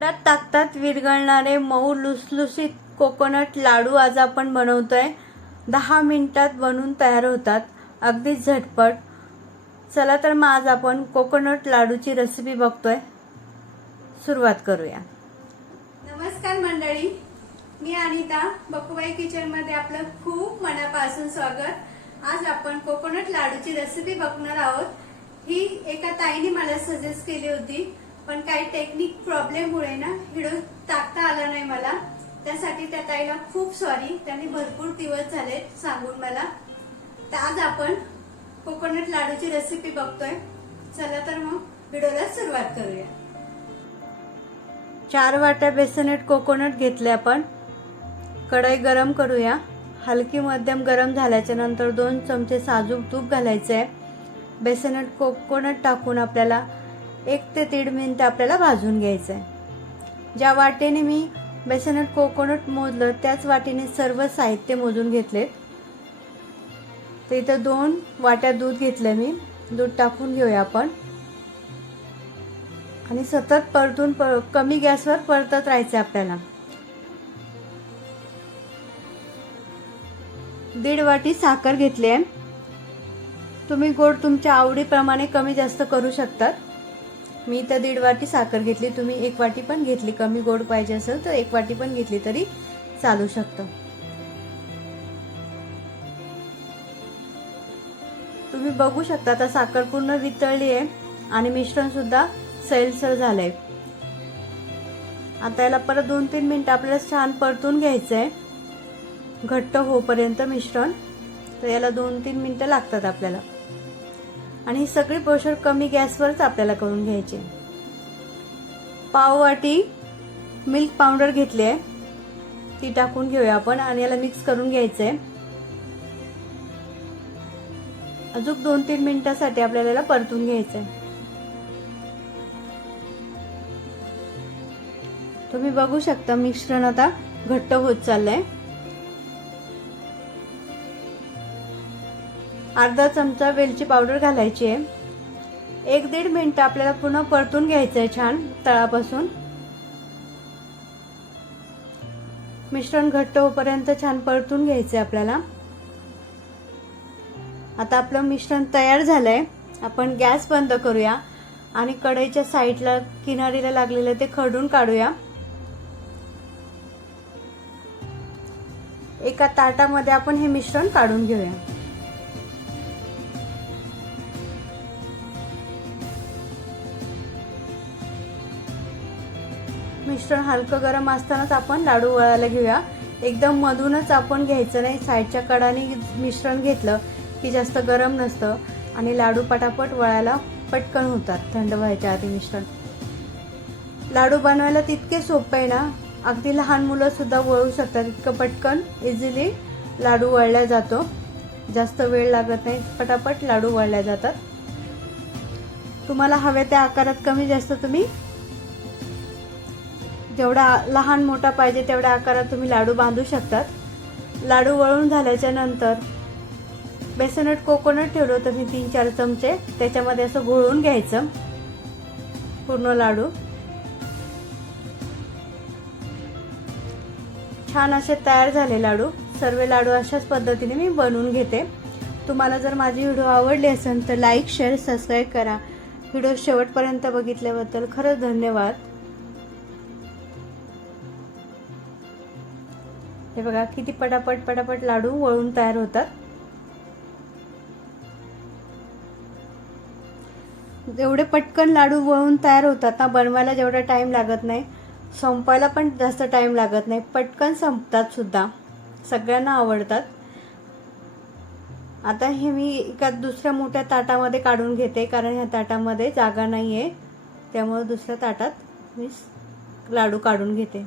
त्यात ताकतात विरघळणारे मऊ लुसलुसीत कोकोनट लाडू आज आपण बनवतोय. दहा मिनिटात बनवून तयार होतात. अगदी झटपट. चला तर मग आज आपण कोकोनट लाडूची रेसिपी बघतोय. सुरुवात करूया. नमस्कार मंडळी. मी अनिता बकुबाई किचनमध्ये आपलं खूप मनापासून स्वागत. आज आपण कोकोनट लाडूची रेसिपी बघणार आहोत. ही एका ताईने मला सजेस्ट केली होती. पण काही टेक्निक प्रॉब्लेममुळे ना व्हिडिओ टाकता आला नाही मला. त्यासाठी त्या ताईला खूप सॉरी त्यांनी भरपूर दिवस झाले सांगून मला. तर आज आपण कोकोनट लाडूची रेसिपी बघतोय. चला तर मग व्हिडिओला सुरुवात करूया. चार वाट्या बेसनेट कोकोनट घेतले आपण. कढई गरम करूया. हलकी मध्यम गरम झाल्याच्यानंतर दोन चमचे साजूक तूप घालायचे आहे बेसनट कोकोनट टाकून आपल्याला एक ते दीड मिनटं आपल्याला भाजून घ्यायचं आहे ज्या वाटेने मी बेसनट कोकोनट मोजलं त्याच वाटेने सर्व साहित्य मोजून घेतले. तर इथं दोन वाट्या दूध घेतलं मी. दूध टाकून घेऊया आपण. आणि सतत परतून प कमी गॅसवर परतत राहायचं आपल्याला. दीड वाटी साखर घेतली आहे तुम्ही गोड तुमच्या आवडीप्रमाणे कमी जास्त करू शकतात. मी तर दीड वाटी साखर घेतली तुम्ही एक वाटी पण घेतली कमी गोड पाहिजे असेल तर एक वाटी पण घेतली तरी चालू शकतं. तुम्ही बघू शकता आता साखर पूर्ण वितळली आहे आणि मिश्रण सुद्धा सैलसर झालंय. आता याला परत दोन तीन मिनिटं आपल्याला छान परतून घ्यायचं आहे घट्ट होपर्यंत मिश्रण. तर याला दोन तीन मिनिटं लागतात आपल्याला. आणि ही सगळी प्रोसेस कमी गॅसवरच आपल्याला करून घ्यायची. पाव वाटी मिल्क पावडर घेतली आहे. ती टाकून घेऊया आपण आणि याला मिक्स करून घ्यायचं आहे अजून दोन तीन मिनिटासाठी आपल्याला याला परतून घ्यायचं आहे तुम्ही बघू शकता मिश्रण आता घट्ट होत चाललंय. अर्धा चमचा वेलची पावडर घालायची आहे. एक दीड मिनटं आपल्याला पुन्हा परतून घ्यायचं आहे छान तळापासून. मिश्रण घट्ट होपर्यंत छान परतून घ्यायचं आहे आपल्याला. आता आपलं मिश्रण तयार झालंय. आपण गॅस बंद करूया आणि कढईच्या साईडला किनारीला लागलेलं ते खडून काढूया. एका ताटामध्ये आपण हे मिश्रण काढून घेऊया. मिश्रण हलकं गरम असतानाच आपण लाडू वळायला घेऊया. एकदम मधूनच आपण घ्यायचं नाही. साईडच्या कडाने मिश्रण घेतलं की जास्त गरम नसतं आणि लाडू पटापट वळायला पटकन होतात. थंड व्हायच्या आधी मिश्रण. लाडू बनवायला तितके सोपे आहे ना? अगदी लहान मुलं सुद्धा वळू शकतात. इतकं पटकन इझिली लाडू वळला जातो. जास्त वेळ लागत नाही. पटापट लाडू वळल्या जातात. तुम्हाला हव्या त्या आकारात कमी जास्त तुम्ही जेवढा लहान मोठा पाहिजे तेवढ्या आकारात तुम्ही लाडू बांधू शकतात. लाडू वळून झाल्याच्यानंतर बेसनट कोकोनट ठेवलं होतं मी तीन चार चमचे. त्याच्यामध्ये असं घोळून घ्यायचं. पूर्ण लाडू. छान असे तयार झाले लाडू. सर्व लाडू अशाच पद्धतीने मी बनवून घेते. तुम्हाला जर माझी व्हिडिओ आवडली असेल तर लाईक शेअर सबस्क्राईब करा. व्हिडिओ शेवटपर्यंत बघितल्याबद्दल खरंच धन्यवाद. हे बघा किती पटापट पटापट लाडू वळून तयार होतात. एवढे पटकन लाडू वळून तयार होतात ना बनवायला जेवढा टाइम लागत नाही संपायला पण जास्त टाइम लागत नाही पटकन संपतात सुद्धा. सगळ्यांना आवडतात. आता हे मी एका दुसऱ्या मोठ्या ताटामध्ये काढून घेते कारण ह्या ताटामध्ये जागा नाही आहे त्यामुळे दुसऱ्या ताटात मी लाडू काढून घेते.